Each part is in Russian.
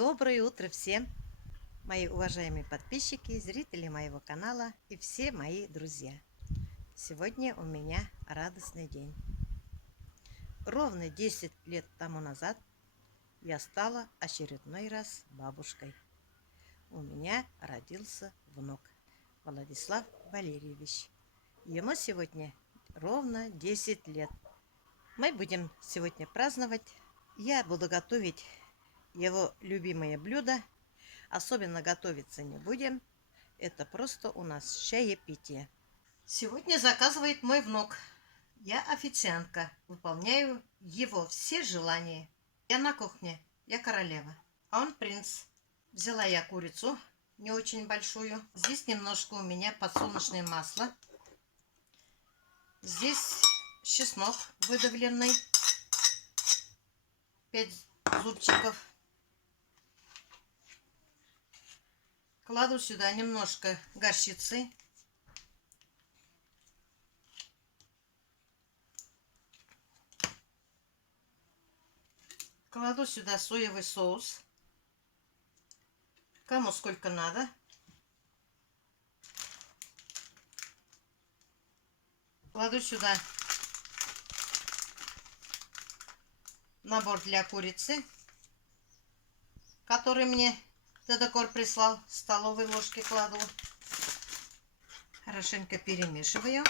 Доброе утро всем, мои уважаемые подписчики, зрители моего канала и все мои друзья. Сегодня у меня радостный день. Ровно 10 лет тому назад я стала очередной раз бабушкой. У меня родился внук Владислав Валерьевич. Ему сегодня ровно 10 лет. Мы будем сегодня праздновать. Я буду готовить его любимое блюдо. Особенно готовиться не будем. Это просто у нас чаепитие. Сегодня заказывает мой внук. Я официантка. Выполняю его все желания. Я на кухне. Я королева. А он принц. Взяла я курицу, не очень большую. Здесь немножко у меня подсолнечное масло. Здесь чеснок выдавленный. 5 зубчиков. Кладу сюда немножко горчицы. Кладу сюда соевый соус. Кому сколько надо. Кладу сюда набор для курицы, который мне Дедокор прислал. Столовой ложки кладу. Хорошенько перемешиваю.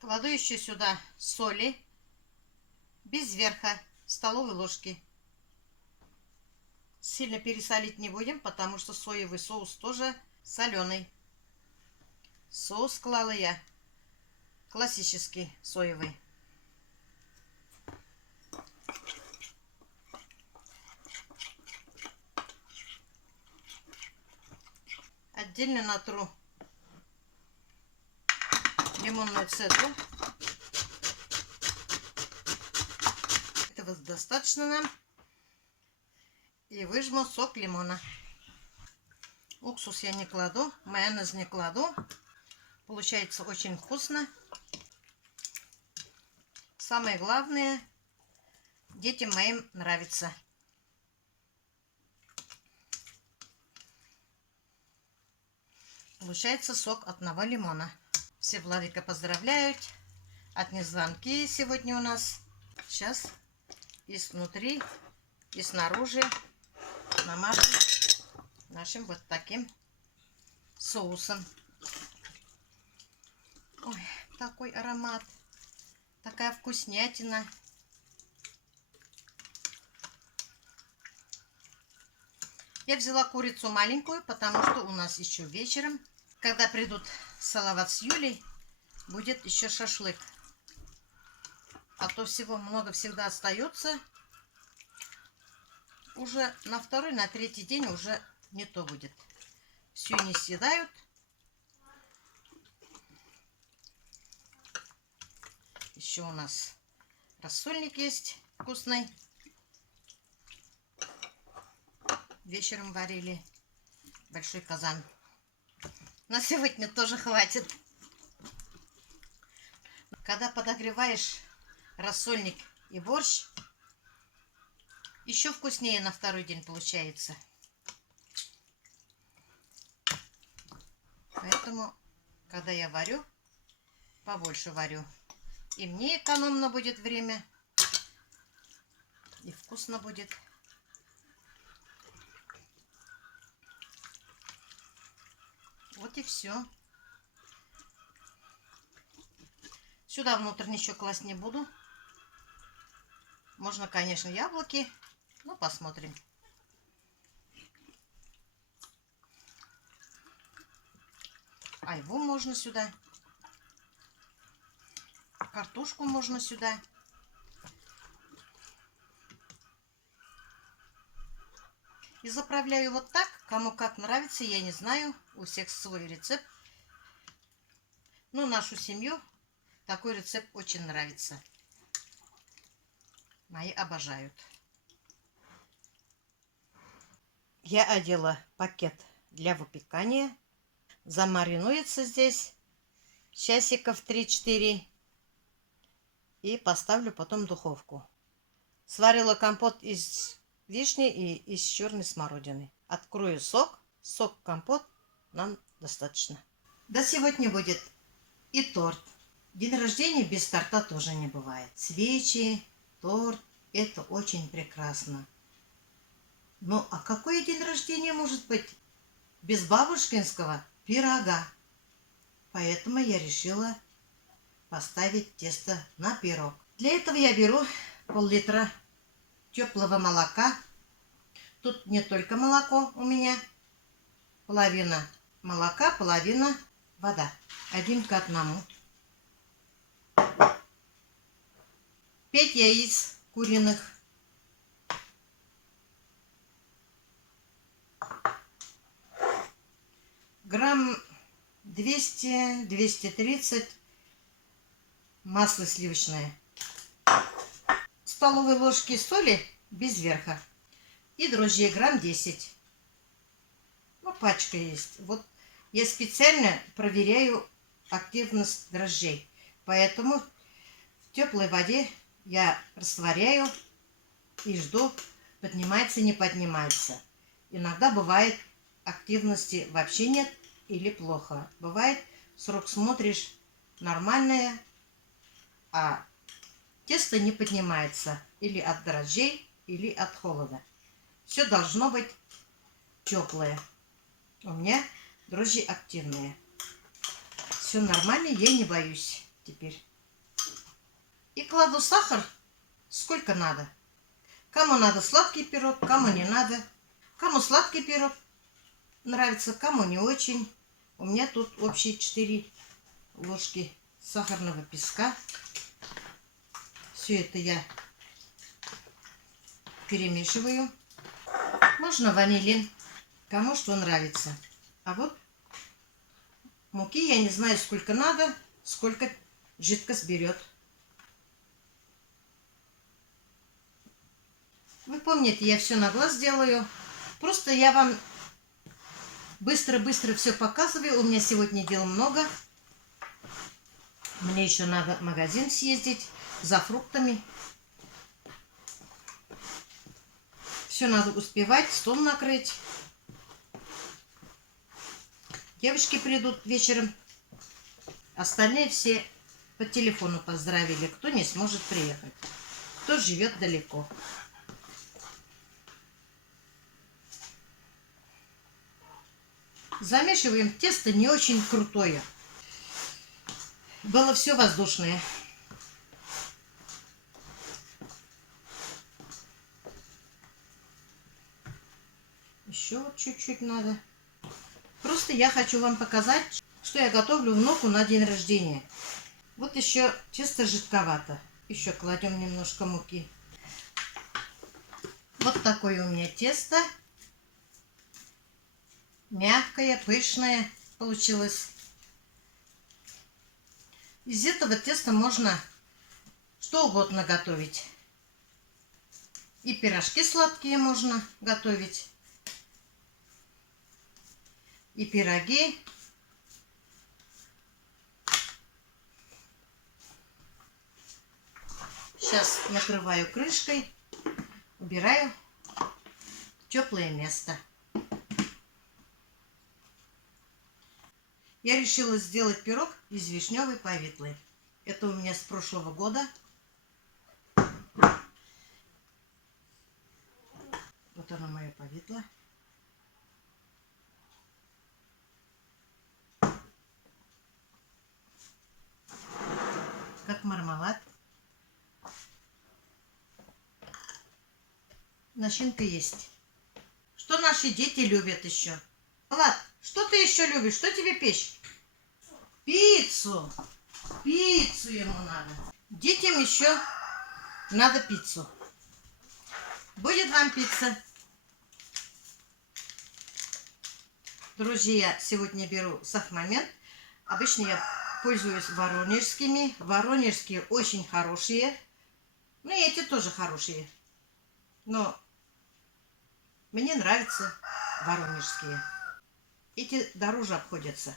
Кладу еще сюда соли, без верха, столовой ложки. Сильно пересолить не будем, потому что соевый соус тоже соленый. Соус клала я классический соевый. Отдельно натру лимонную цедру. Этого достаточно нам. И выжму сок лимона. Уксус я не кладу, майонез не кладу. Получается очень вкусно. Самое главное, детям моим нравится. Получается сок одного лимона. Все Владика поздравляют. От незванки сегодня у нас. Сейчас и снутри, и снаружи намажу нашим вот таким соусом. Ой, такой аромат, такая вкуснятина. Я взяла курицу маленькую, потому что у нас еще вечером, когда придут Салават с Юлей, будет еще шашлык. А то всего много всегда остается. Уже на второй, на третий день уже не то будет. Все не съедают. Еще у нас рассольник есть вкусный. Вечером варили большой казан. На сегодня тоже хватит. Когда подогреваешь рассольник и борщ, еще вкуснее на второй день получается. Поэтому, когда я варю, побольше варю. И мне экономно будет время, и вкусно будет. Вот и все. Сюда внутрь ничего класть не буду. Можно, конечно, яблоки, но посмотрим. Айву можно сюда. Картошку можно сюда. И заправляю вот так. Кому как нравится, я не знаю. У всех свой рецепт. Но нашу семью такой рецепт очень нравится. Мои обожают. Я одела пакет для выпекания. Замаринуется здесь часиков 3-4. И поставлю потом в духовку. Сварила компот из вишни и из черной смородины. Открою сок. Сок-компот нам достаточно. Да сегодня будет и торт. День рождения без торта тоже не бывает. Свечи, торт – это очень прекрасно. Ну, а какой день рождения может быть без бабушкинского пирога? Поэтому я решила поставить тесто на пирог. Для этого я беру пол-литра теплого молока. Тут не только молоко у меня. Половина молока, половина вода. 1:1. 5 яиц куриных. Грамм 200-230 масло сливочное. Столовой ложки соли без верха. И дрожжей грамм 10. Ну, пачка есть. Вот я специально проверяю активность дрожжей. Поэтому в теплой воде я растворяю и жду, поднимается, не поднимается. Иногда бывает активности вообще нет или плохо. Бывает, срок смотришь нормальное, а тесто не поднимается или от дрожжей, или от холода. Все должно быть теплое. У меня дрожжи активные. Все нормально, я не боюсь теперь. И кладу сахар сколько надо. Кому надо сладкий пирог, кому не надо. Кому сладкий пирог нравится, кому не очень. У меня тут общие 4 ложки сахарного песка. Все это я перемешиваю. Можно ванилин, кому что нравится. А вот муки я не знаю, сколько надо, сколько жидкость берет. Вы помните, я все на глаз делаю. Просто я вам быстро-быстро все показываю. У меня сегодня дел много. Мне еще надо в магазин съездить за фруктами. Все надо успевать, стол накрыть. Девочки придут вечером. Остальные все по телефону поздравили, кто не сможет приехать, кто живет далеко. Замешиваем. Тесто не очень крутое. Было все воздушное. Еще вот чуть-чуть надо. Просто я хочу вам показать, что я готовлю внуку на день рождения. Вот еще тесто жидковато. Еще кладем немножко муки. Вот такое у меня тесто. Мягкое, пышное получилось. Из этого теста можно что угодно готовить. И пирожки сладкие можно готовить. И пироги. Сейчас накрываю крышкой, убираю в теплое место. Я решила сделать пирог из вишневой повидлы. Это у меня с прошлого года. Вот она, моя повидла. Как мармелад. Начинка есть. Что наши дети любят еще? Влад, что ты еще любишь? Что тебе печь? Пиццу. Пиццу ему надо. Детям еще надо пиццу. Будет вам пицца. Друзья, сегодня беру сахмомент. Обычно я пользуюсь воронежскими. Воронежские очень хорошие. Ну и эти тоже хорошие. Но мне нравятся воронежские. Эти дороже обходятся.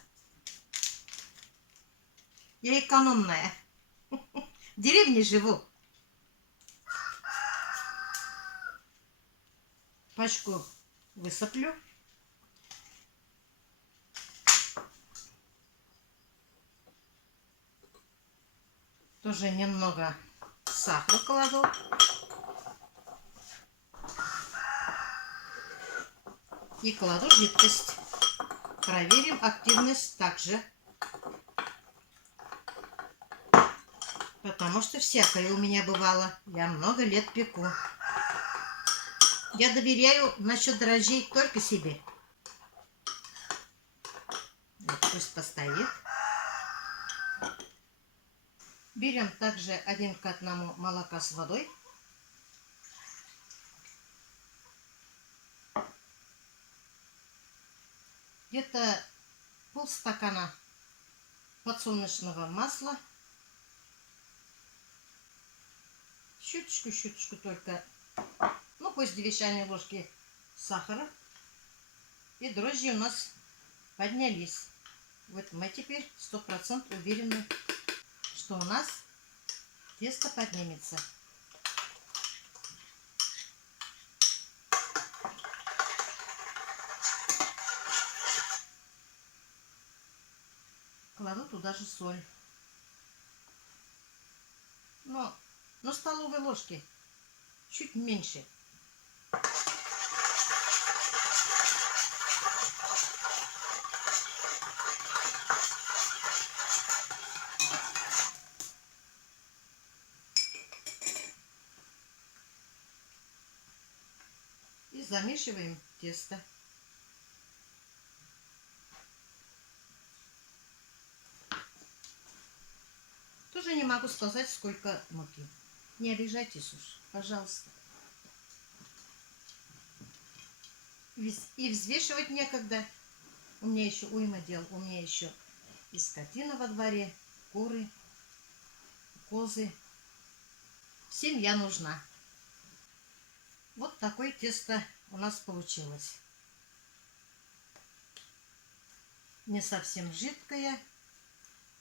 Я экономная. В деревне живу. Пачку высыплю. Тоже немного сахара кладу. И кладу жидкость. Проверим активность также. Потому что всякое у меня бывало. Я много лет пеку. Я доверяю насчет дрожжей только себе. Вот, пусть постоит. Берем также 1 к 1 молока с водой. Где-то полстакана подсолнечного масла. Чуточку только. Ну, пусть 2 чайные ложки сахара. И дрожжи у нас поднялись. Вот мы теперь 100% уверены, что у нас тесто поднимется. Кладу туда же соль. Но столовой ложки чуть меньше. И замешиваем тесто. Тоже не могу сказать, сколько муки. Не обижайтесь уж, пожалуйста. И взвешивать некогда. У меня еще уйма дел. У меня еще и скотина во дворе, куры, козы. Всем я нужна. Вот такое тесто у нас получилось. Не совсем жидкое,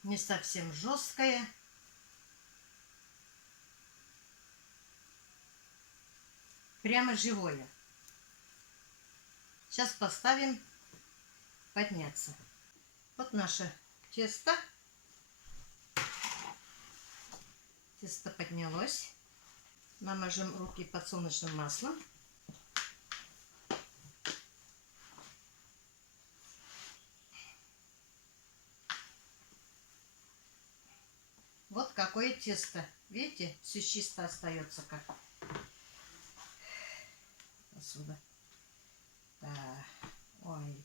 не совсем жесткое. Прямо живое. Сейчас поставим подняться. Вот наше тесто. Тесто поднялось. Намажем руки подсолнечным маслом. Вот какое тесто. Видите, все чисто остается как отсюда. Да. Ой,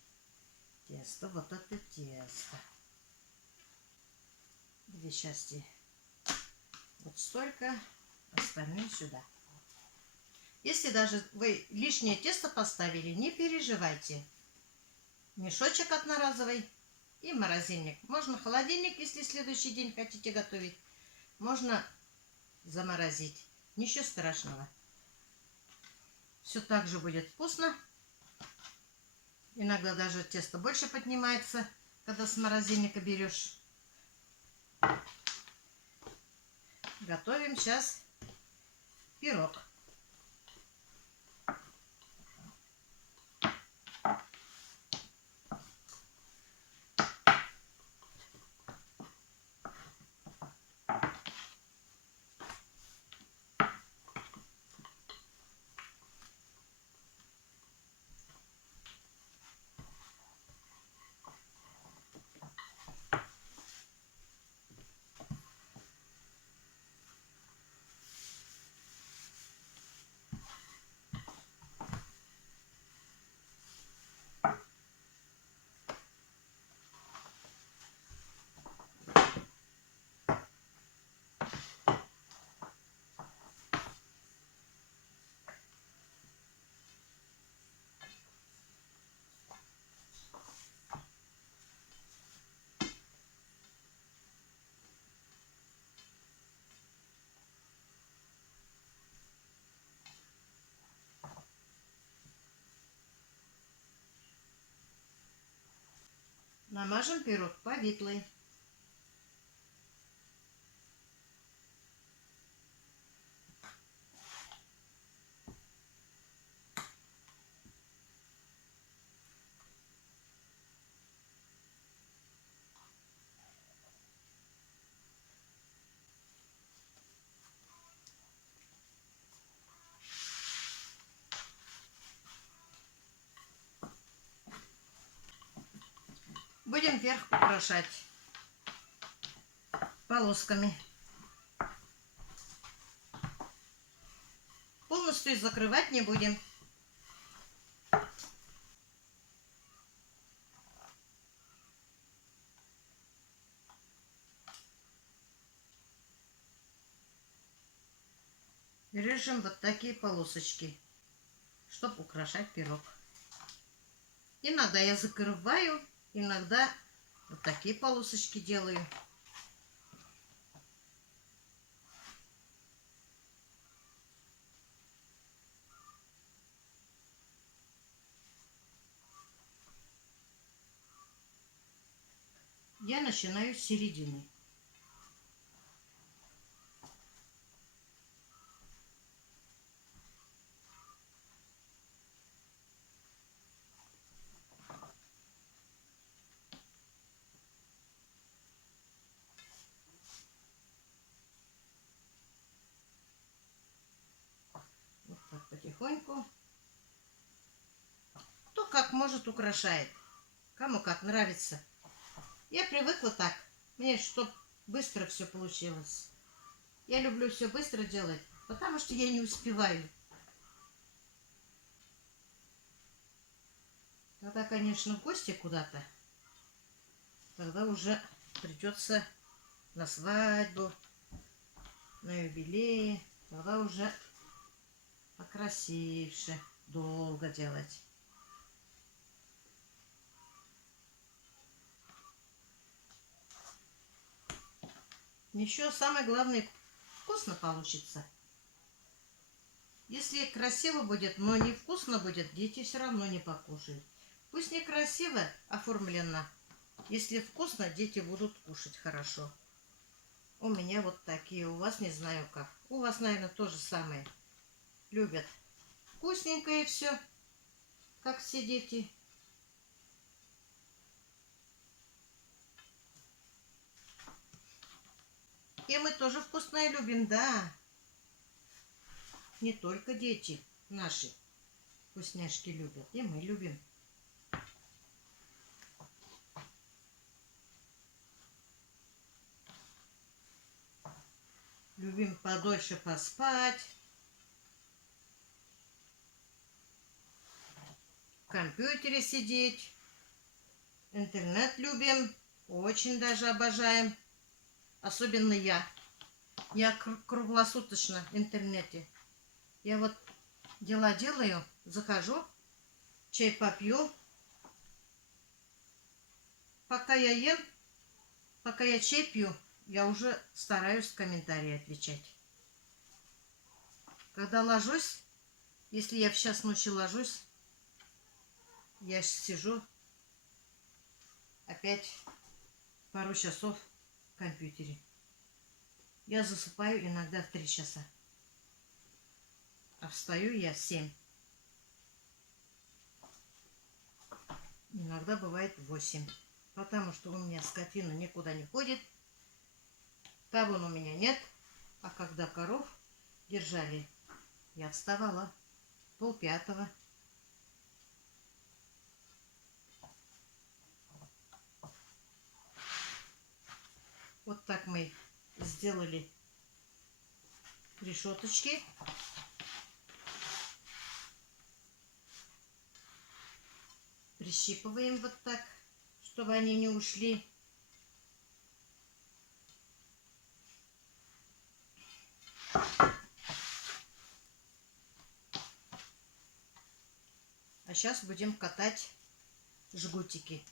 тесто, вот это тесто. 2 части. Вот столько, остальное сюда. Если даже вы лишнее тесто поставили, не переживайте. Мешочек одноразовый и морозильник. Можно холодильник, если следующий день хотите готовить. Можно заморозить. Ничего страшного. Все так же будет вкусно. Иногда даже тесто больше поднимается, когда с морозильника берешь. Готовим сейчас пирог. Намажем пирог повидлой. Будем вверх украшать полосками. Полностью закрывать не будем. Режем вот такие полосочки, чтобы украшать пирог. Иногда я закрываю, иногда вот такие полосочки делаю. Я начинаю с середины. Вот так потихоньку. Кто как может украшает. Кому как нравится. Я привыкла так. Мне, чтоб быстро все получилось. Я люблю все быстро делать, потому что я не успеваю. Тогда, конечно, в гости куда-то. Тогда уже придется на свадьбу, на юбилей. Тогда уже покрасивше, долго делать. Еще самое главное, вкусно получится. Если красиво будет, но не вкусно будет, дети все равно не покушают. Пусть не красиво оформлено. Если вкусно, дети будут кушать хорошо. У меня вот такие, у вас не знаю как. У вас, наверное, то же самое. Любят вкусненькое все, как все дети. И мы тоже вкусное любим, да. Не только дети наши вкусняшки любят, и мы любим. Любим подольше поспать. В компьютере сидеть. Интернет любим. Очень даже обожаем. Особенно я. Я круглосуточно в интернете. Я вот дела делаю, захожу, чай попью. Пока я ем, пока я чай пью, я уже стараюсь в комментарии отвечать. Когда ложусь, если я в час ночи ложусь, я сижу опять пару часов в компьютере. Я засыпаю иногда в 3 часа. А встаю я в 7. Иногда бывает в 8. Потому что у меня скотина никуда не ходит. Табун у меня нет. А когда коров держали, я вставала 4:30. Вот так мы сделали решеточки. Прищипываем вот так, чтобы они не ушли. А сейчас будем катать жгутики.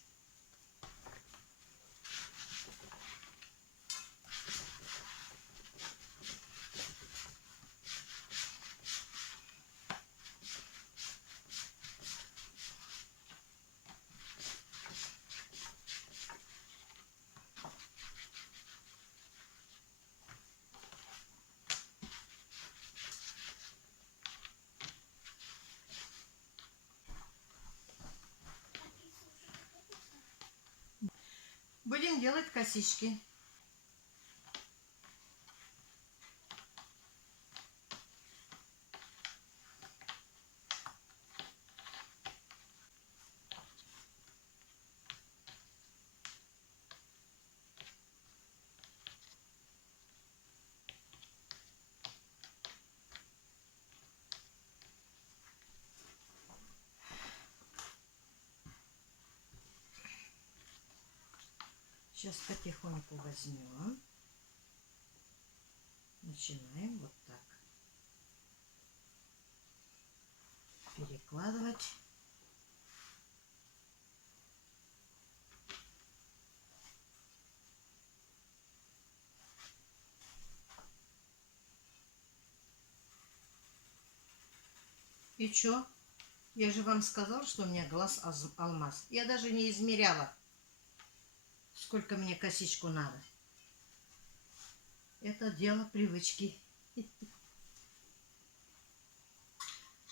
Будем делать косички. Сейчас потихоньку возьмем. Начинаем вот так перекладывать. И чё? Я же вам сказала, что у меня глаз алмаз. Я даже не измеряла, сколько мне косичку надо. Это дело привычки.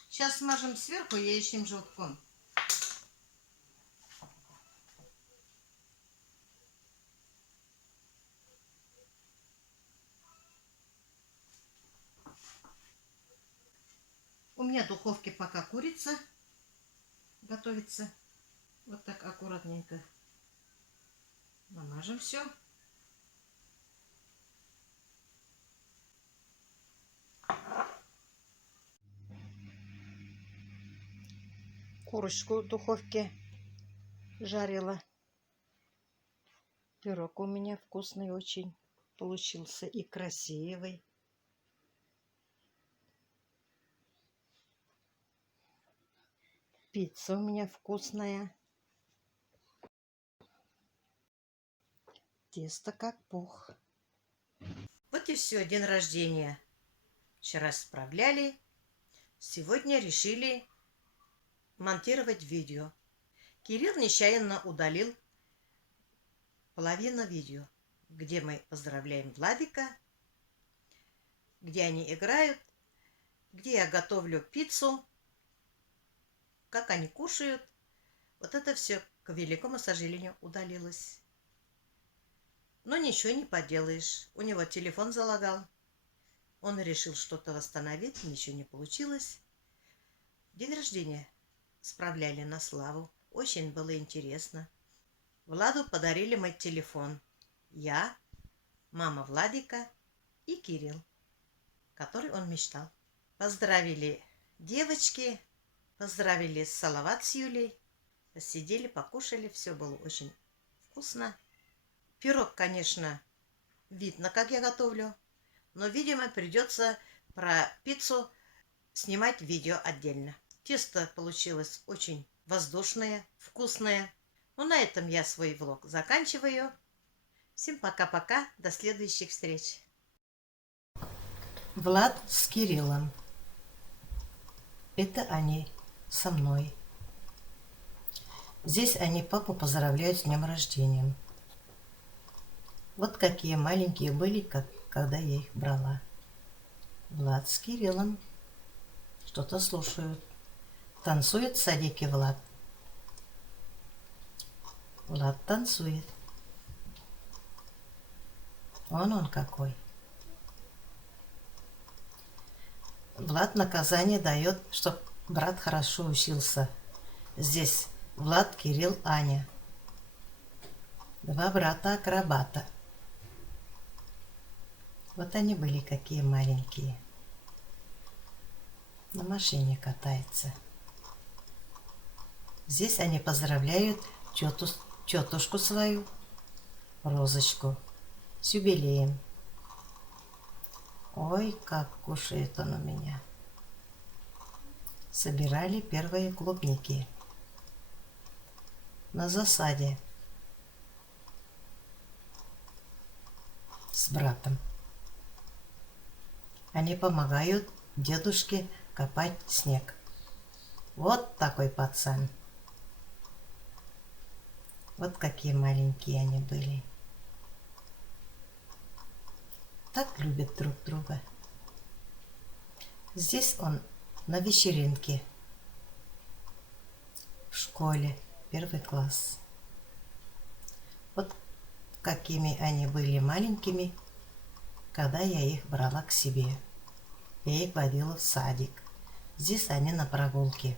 Сейчас смажем сверху яичным желтком. У меня в духовке пока курица готовится. Вот так аккуратненько намажем все. Курочку в духовке жарила. Пирог у меня вкусный очень получился и красивый. Пицца у меня вкусная. Тесто как пух. Вот и все, день рождения. Вчера справляли. Сегодня решили монтировать видео. Кирилл нечаянно удалил половину видео, где мы поздравляем Владика, где они играют, где я готовлю пиццу, как они кушают. Вот это все, к великому сожалению, удалилось. Но ничего не поделаешь. У него телефон залагал. Он решил что-то восстановить, ничего не получилось. День рождения справляли на славу. Очень было интересно. Владу подарили мой телефон. Я, мама Владика и Кирилл, который он мечтал. Поздравили девочки, поздравили Салават с Юлей. Посидели, покушали, все было очень вкусно. Пирог, конечно, видно, как я готовлю, но, видимо, придется про пиццу снимать видео отдельно. Тесто получилось очень воздушное, вкусное. Ну, на этом я свой влог заканчиваю. Всем пока-пока, до следующих встреч. Влад с Кириллом. Это они со мной. Здесь они папу поздравляют с днем рождения. Вот какие маленькие были, когда я их брала. Влад с Кириллом что-то слушают. Танцует в садике Влад. Влад танцует. Вон он какой. Влад наказание дает, чтоб брат хорошо учился. Здесь Влад, Кирилл, Аня. Два брата-акробата. Вот они были какие маленькие. На машине катаются. Здесь они поздравляют тетушку свою, Розочку, с юбилеем. Ой, как кушает он у меня. Собирали первые клубники на засаде с братом. Они помогают дедушке копать снег. Вот такой пацан. Вот какие маленькие они были. Так любят друг друга. Здесь он на вечеринке в школе, 1 класс. Вот какими они были маленькими, когда я их брала к себе. Я их водила в садик. Здесь они на прогулке.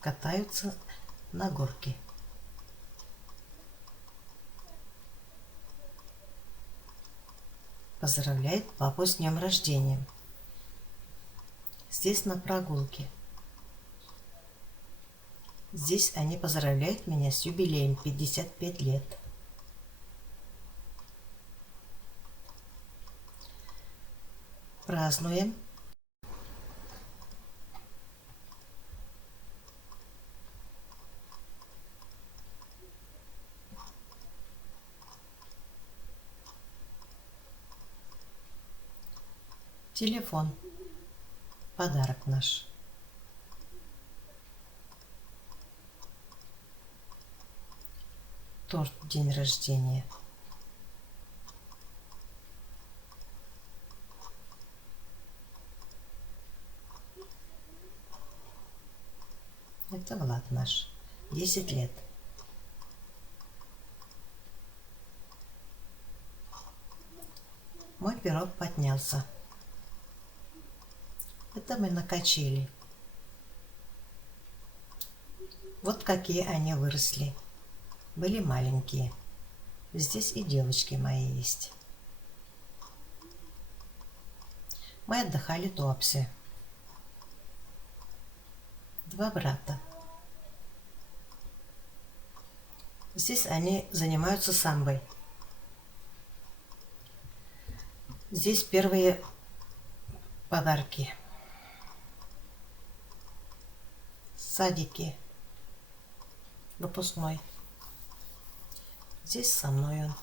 Катаются на горке. Поздравляет папу с днем рождения. Здесь на прогулке. Здесь они поздравляют меня с юбилеем 55 лет. Празднуем. Телефон. Подарок наш. Торт, день рождения. Это Влад наш. 10 лет. Мой пирог поднялся. Это мы на качели. Вот какие они выросли. Были маленькие. Здесь и девочки мои есть. Мы отдыхали в Туапсе. 2 брата. Здесь они занимаются самбой. Здесь первые подарки. Садики. Выпускной. Здесь со мной он.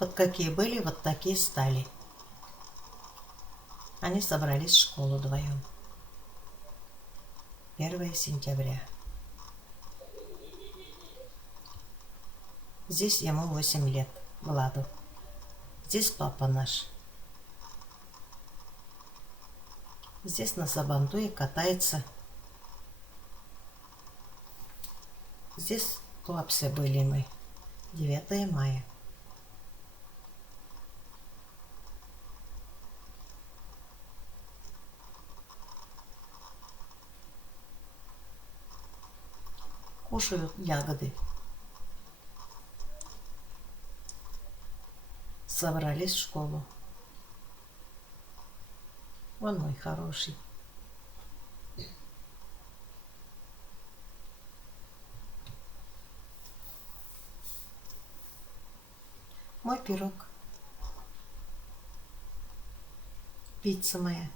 Вот какие были, вот такие стали. Они собрались в школу вдвоем. 1 сентября. Здесь ему 8 лет, Владу. Здесь папа наш. Здесь на сабантуе катается. Здесь в Туапсе были мы. 9 мая. Кушают ягоды. Собрались в школу. Он мой хороший. Мой пирог. Пицца моя,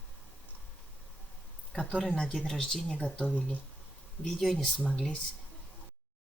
который на день рождения готовили. Видео не смогли